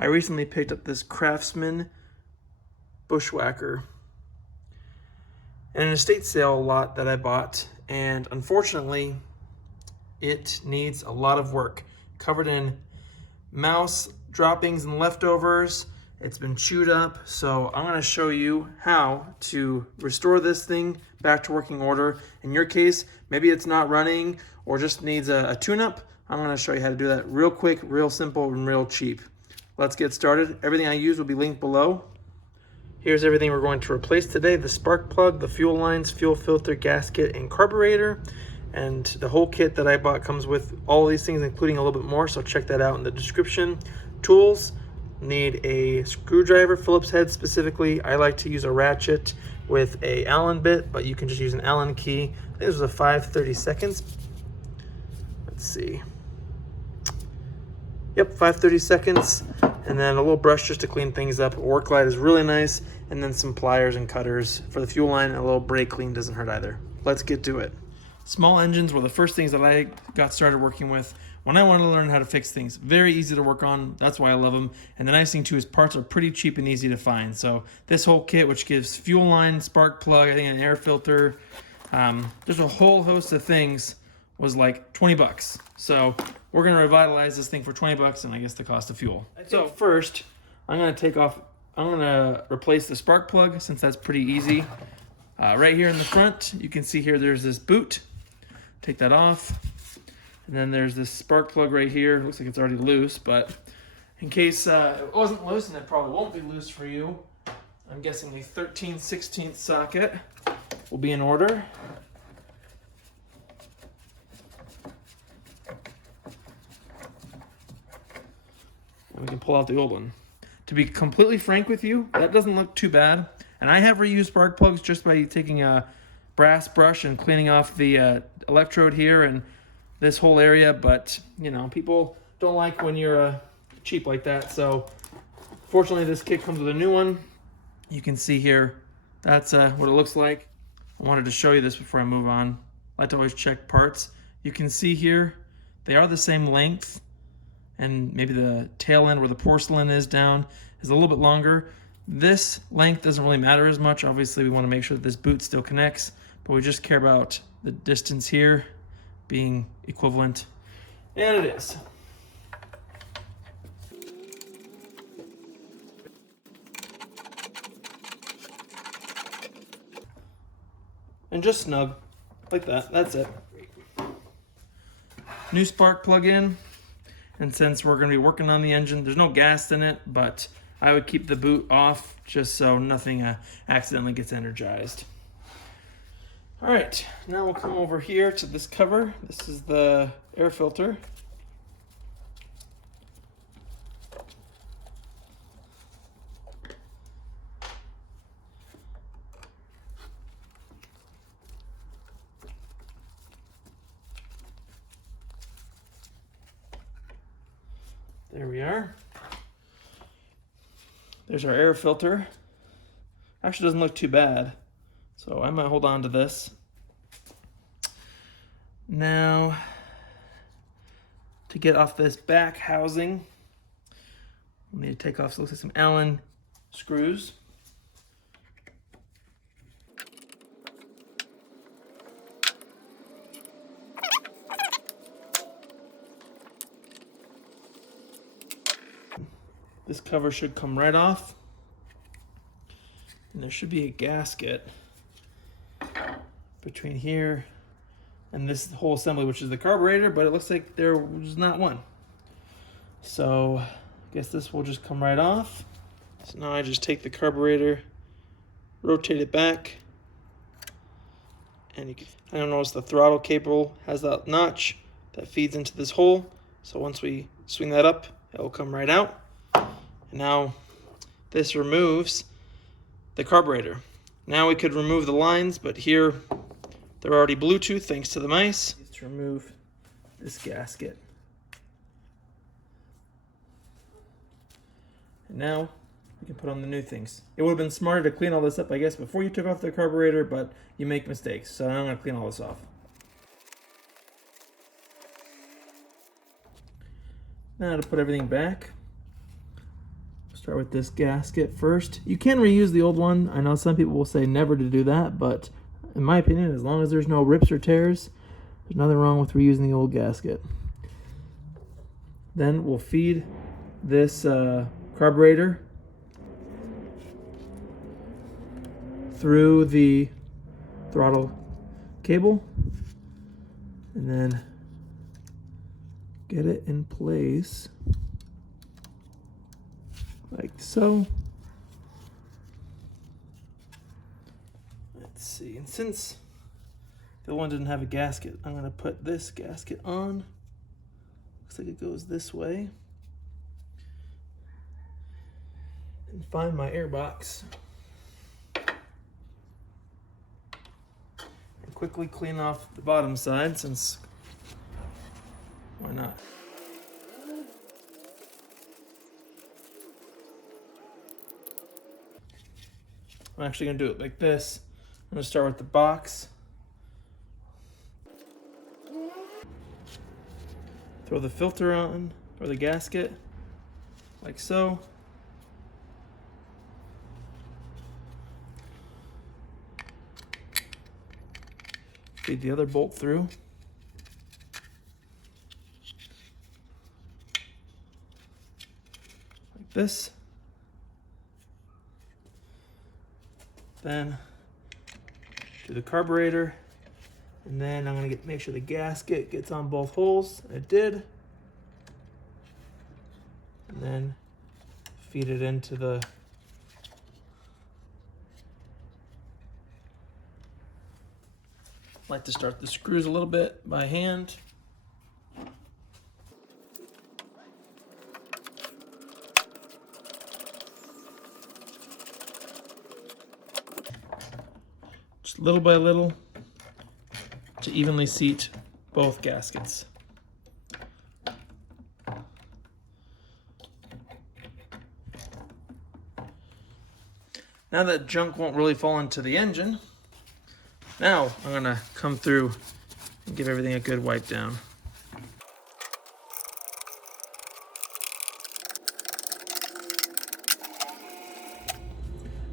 I recently picked up this Craftsman bushwhacker in an estate sale lot that I bought, and unfortunately it needs a lot of work. Covered in mouse droppings and leftovers. It's been chewed up, so I'm going to show you how to restore this thing back to working order. In your case, maybe it's not running or just needs a tune-up. I'm going to show you how to do that real quick, real simple, and real cheap. Let's get started. Everything I use will be linked below. Here's everything we're going to replace today: the spark plug, the fuel lines, fuel filter, gasket, and carburetor. And the whole kit that I bought comes with all of these things, including a little bit more, so check that out in the description. Tools: need a screwdriver, Phillips head specifically. I like to use a ratchet with a Allen bit, but you can just use an Allen key. I think this was a 5/32. Let's see. Yep, 5/32. And then a little brush just to clean things up. A work light is really nice. And then some pliers and cutters for the fuel line. A little brake clean doesn't hurt either. Let's get to it. Small engines were the first things that I got started working with when I wanted to learn how to fix things. Very easy to work on. That's why I love them. And the nice thing too is parts are pretty cheap and easy to find. So this whole kit, which gives fuel line, spark plug, I think an air filter, there's a whole host of things, was like 20 bucks. So we're gonna revitalize this thing for 20 bucks and I guess the cost of fuel. So first, I'm gonna replace the spark plug, since that's pretty easy. Right here in the front, you can see here there's this boot. Take that off. And then there's this spark plug right here. Looks like it's already loose, but in case it wasn't loose, and it probably won't be loose for you, I'm guessing a 13/16 socket will be in order. And we can pull out the old one. To be completely frank with you, that doesn't look too bad. And I have reused spark plugs just by taking a brass brush and cleaning off the electrode here and this whole area, but you know, people don't like when you're cheap like that. So fortunately this kit comes with a new one. You can see here, that's what it looks like. I wanted to show you this before I move on. I like to always check parts. You can see here, they are the same length, and maybe the tail end where the porcelain is down is a little bit longer. This length doesn't really matter as much. Obviously we want to make sure that this boot still connects, but we just care about the distance here being equivalent, and it is. And just snug, like that, that's it. New spark plug in, and since we're gonna be working on the engine, there's no gas in it, but I would keep the boot off just so nothing accidentally gets energized. All right, now we'll come over here to this cover. This is the air filter. There we are. There's our air filter. Actually doesn't look too bad, so I might hold on to this. Now, to get off this back housing, we need to take off, so it looks like some Allen screws. This cover should come right off. And there should be a gasket between here and this whole assembly, which is the carburetor, but it looks like there was not one. So I guess this will just come right off. So now I just take the carburetor, rotate it back, and I don't notice the throttle cable has that notch that feeds into this hole. So once we swing that up, it will come right out. And now this removes the carburetor. Now we could remove the lines, but here they're already Bluetooth thanks to the mice. To remove this gasket. And now we can put on the new things. It would have been smarter to clean all this up, I guess, before you took off the carburetor, but you make mistakes. So now I'm gonna clean all this off. Now to put everything back. Start with this gasket first. You can reuse the old one. I know some people will say never to do that, but in my opinion, as long as there's no rips or tears, there's nothing wrong with reusing the old gasket. Then we'll feed this carburetor through the throttle cable and then get it in place like so. Let's see, and since the one didn't have a gasket, I'm going to put this gasket on. Looks like it goes this way. And find my air box. And quickly clean off the bottom side, since why not? I'm actually going to do it like this. I'm going to start with the box. Throw the filter on, or the gasket, like so. Feed the other bolt through. Like this. Then do the carburetor, and then I'm gonna make sure the gasket gets on both holes. It did. And then feed it into the like to start the screws a little bit by hand. Just little by little to evenly seat both gaskets. Now that junk won't really fall into the engine, now I'm gonna come through and give everything a good wipe down.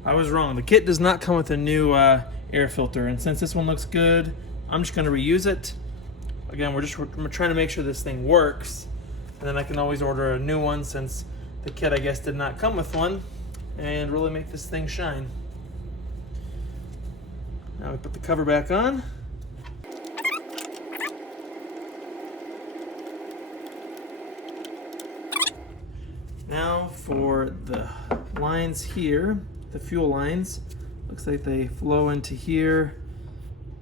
I was wrong. The kit does not come with a new air filter, and since this one looks good, I'm just gonna reuse it. Again, we're trying to make sure this thing works, and then I can always order a new one since the kit, I guess, did not come with one, and really make this thing shine. Now we put the cover back on. Now for the lines here, the fuel lines, looks like they flow into here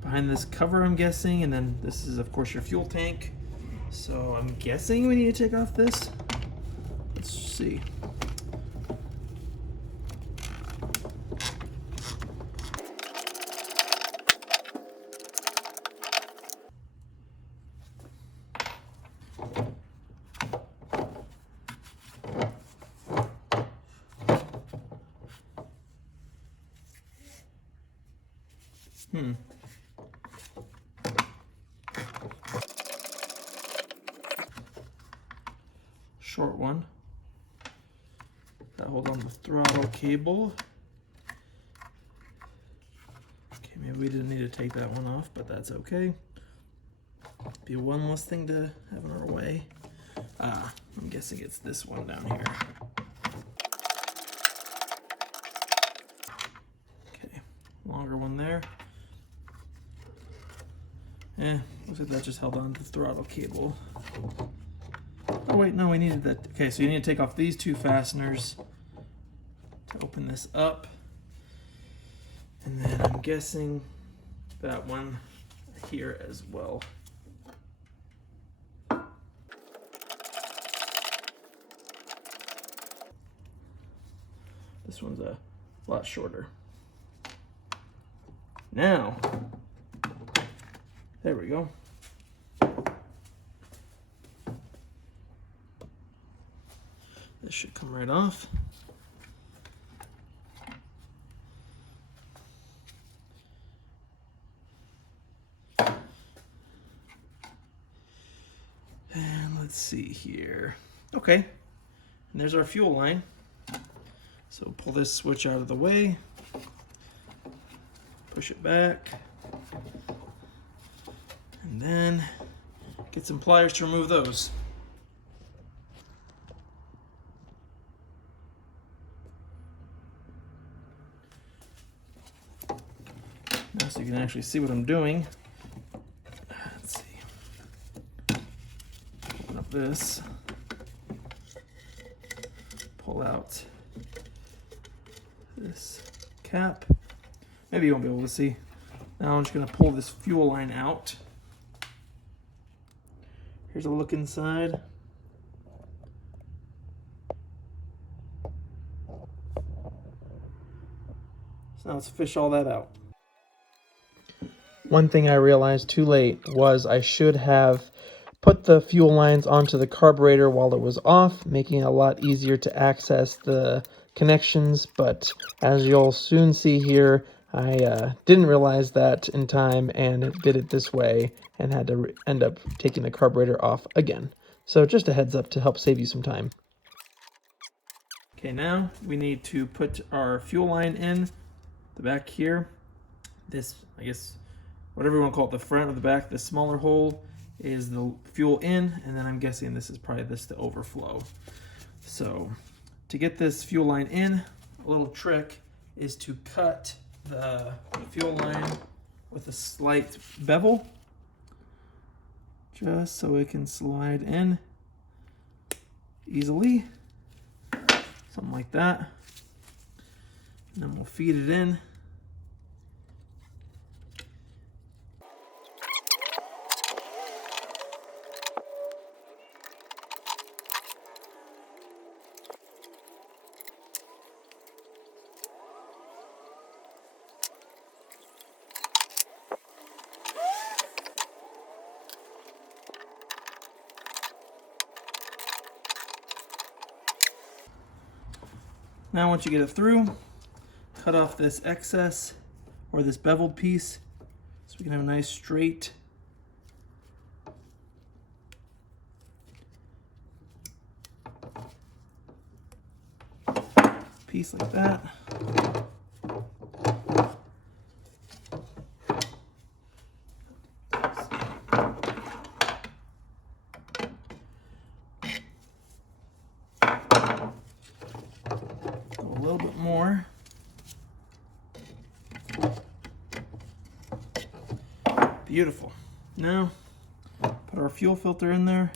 behind this cover, I'm guessing, and then this is of course your fuel tank. So I'm guessing we need to take off this. Let's see. Short one. That hold on the throttle cable. Okay, maybe we didn't need to take that one off, but that's okay. Be one less thing to have in our way. I'm guessing it's this one down here. Okay, longer one there. Looks like that just held on to the throttle cable. Oh wait, no, we needed that. Okay, so you need to take off these two fasteners to open this up. And then I'm guessing that one here as well. This one's a lot shorter. Now, there we go. This should come right off. And let's see here. Okay, and there's our fuel line. So pull this switch out of the way, push it back, and then get some pliers to remove those. Now so you can actually see what I'm doing. Let's see. Open up this. Pull out this cap. Maybe you won't be able to see. Now I'm just going to pull this fuel line out. Here's a look inside. So now let's fish all that out. One thing I realized too late was I should have put the fuel lines onto the carburetor while it was off, making it a lot easier to access the connections, but as you'll soon see here, I didn't realize that in time and did it this way and had to end up taking the carburetor off again. So just a heads up to help save you some time. Okay, now we need to put our fuel line in the back here. This, I guess, whatever you want to call it, the front or the back, the smaller hole is the fuel in, and then I'm guessing this is probably the overflow. So to get this fuel line in, a little trick is to cut the fuel line with a slight bevel, just so it can slide in easily, something like that. And then we'll feed it in. Now once you get it through, cut off this excess or this beveled piece so we can have a nice straight piece like that. A little bit more. Beautiful. Now, put our fuel filter in there.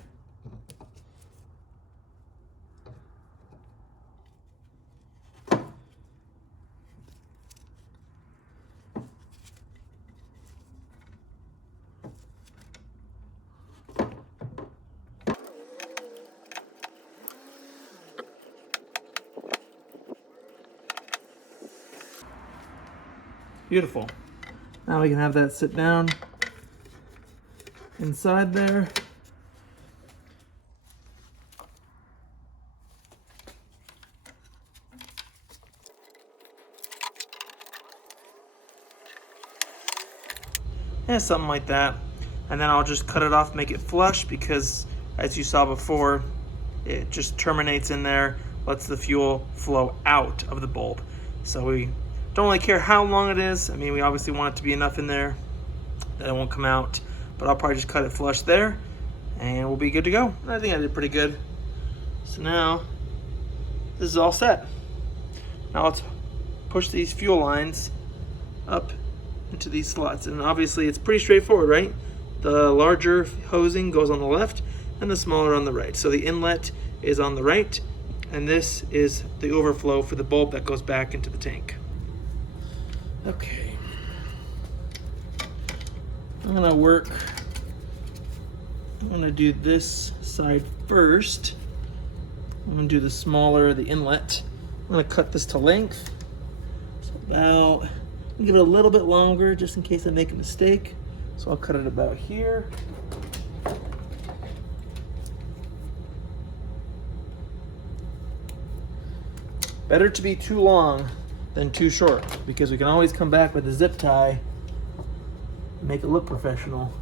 Beautiful. Now we can have that sit down inside there. Yeah, something like that. And then I'll just cut it off, make it flush, because as you saw before, it just terminates in there, lets the fuel flow out of the bulb. So we don't really care how long it is. I mean, we obviously want it to be enough in there that it won't come out, but I'll probably just cut it flush there and we'll be good to go. I think I did pretty good. So now this is all set. Now let's push these fuel lines up into these slots, and obviously it's pretty straightforward, right? The larger hosing goes on the left and the smaller on the right. So the inlet is on the right, and this is the overflow for the bulb that goes back into the tank. Okay, I'm gonna do this side first. I'm gonna do the smaller, the inlet. I'm gonna cut this to length. So about, I'll give it a little bit longer just in case I make a mistake. So I'll cut it about here. Better to be too long than too short, because we can always come back with a zip tie and make it look professional.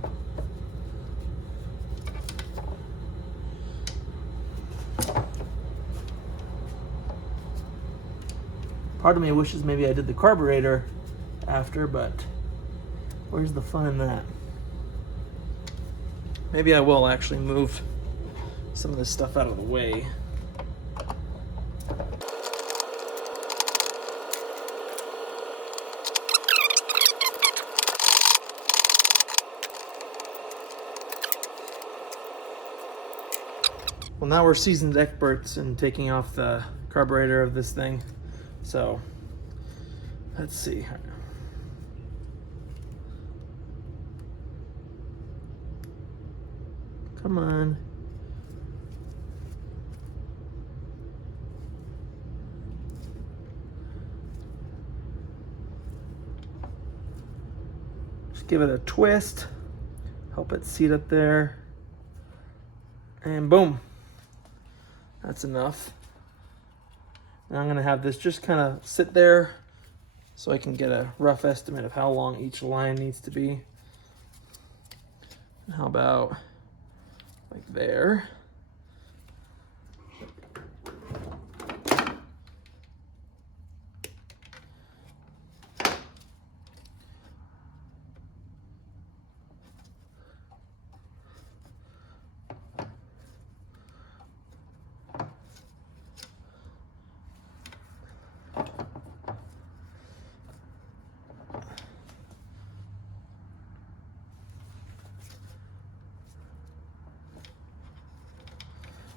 Part of me wishes maybe I did the carburetor after, but where's the fun in that? Maybe I will actually move some of this stuff out of the way. Well, now we're seasoned experts in taking off the carburetor of this thing. So, let's see. Come on. Just give it a twist. Help it seat up there. And boom. That's enough. Now I'm going to have this just kind of sit there so I can get a rough estimate of how long each line needs to be. How about like there?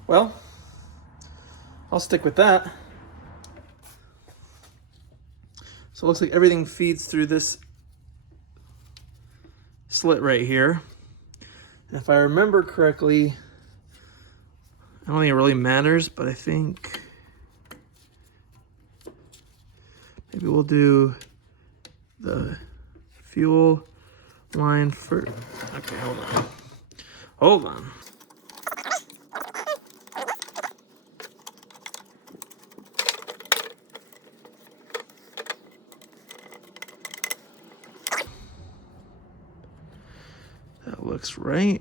Well, I'll stick with that. So it looks like everything feeds through this slit right here. And if I remember correctly, I don't think it really matters, but I think maybe we'll do the fuel line first. Okay, hold on. Hold on. That looks right.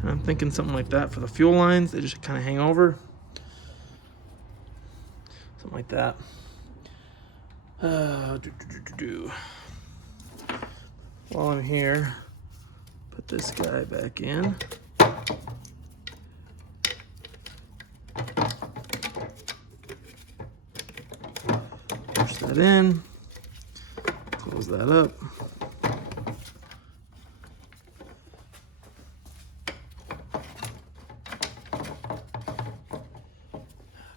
And I'm thinking something like that for the fuel lines. They just kind of hang over. Something like that. While I'm here, put this guy back in. Push that in. Close that up.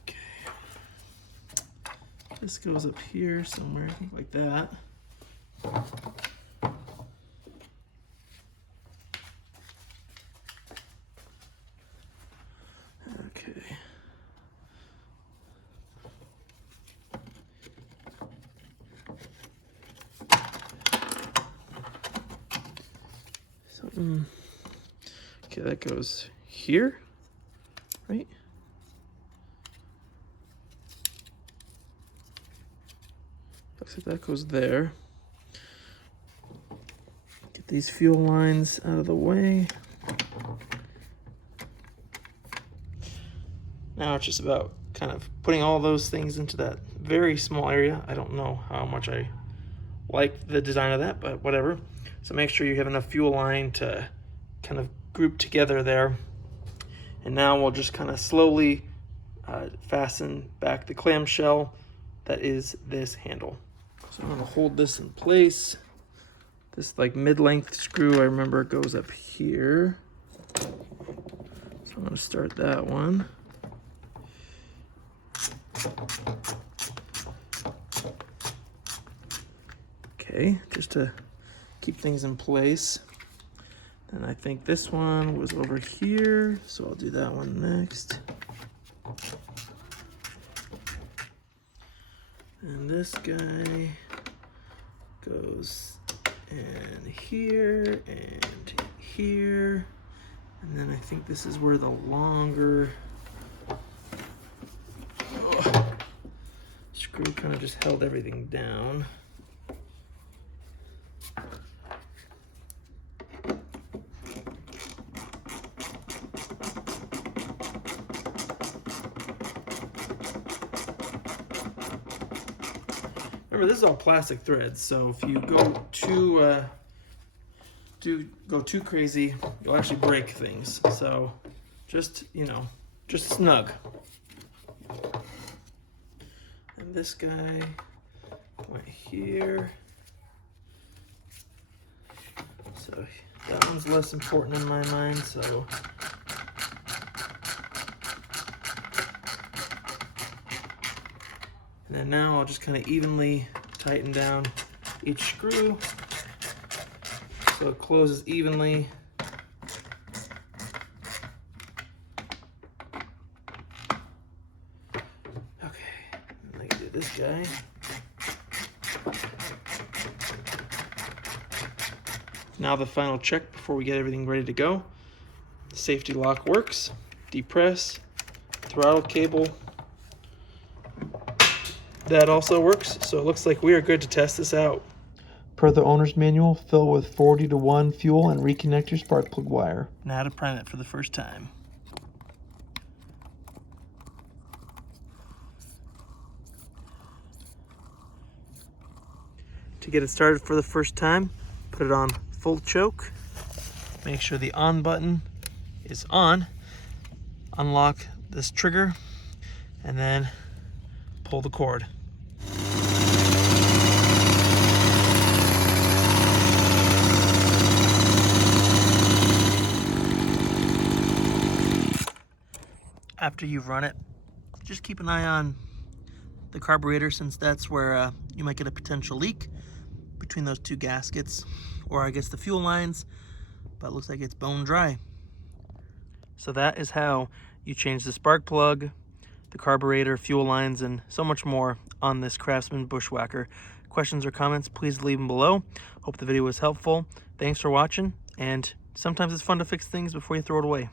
Okay. This goes up here somewhere, I think like that. Okay. Okay, that goes here, right? Looks like that goes there. Get these fuel lines out of the way. Now it's just about kind of putting all those things into that very small area. I don't know how much I like the design of that, but whatever. So make sure you have enough fuel line to kind of group together there. And now we'll just kind of slowly fasten back the clamshell that is this handle. So I'm gonna hold this in place. This like mid-length screw, I remember, goes up here. So I'm gonna start that one. Okay, just to keep things in place. And I think this one was over here, so I'll do that one next. And this guy goes in here and here. And then I think this is where the longer screw kind of just held everything down. Remember, this is all plastic threads, so if you go too crazy, you'll actually break things. So just, you know, just snug. And this guy went here. So that one's less important in my mind, so and then now I'll just kind of evenly tighten down each screw so it closes evenly. Okay, and I can do this guy. Now the final check before we get everything ready to go. The safety lock works. Depress, throttle cable. That also works, so it looks like we are good to test this out. Per the owner's manual, fill with 40:1 fuel and reconnect your spark plug wire. Now to prime it for the first time. To get it started for the first time, put it on full choke. Make sure the on button is on. Unlock this trigger and then pull the cord. After you've run it, just keep an eye on the carburetor, since that's where you might get a potential leak between those two gaskets, or I guess the fuel lines, but it looks like it's bone dry. So that is how you change the spark plug, the carburetor, fuel lines, and so much more on this Craftsman Bushwhacker. Questions or comments, please leave them below. Hope the video was helpful. Thanks for watching, and sometimes it's fun to fix things before you throw it away.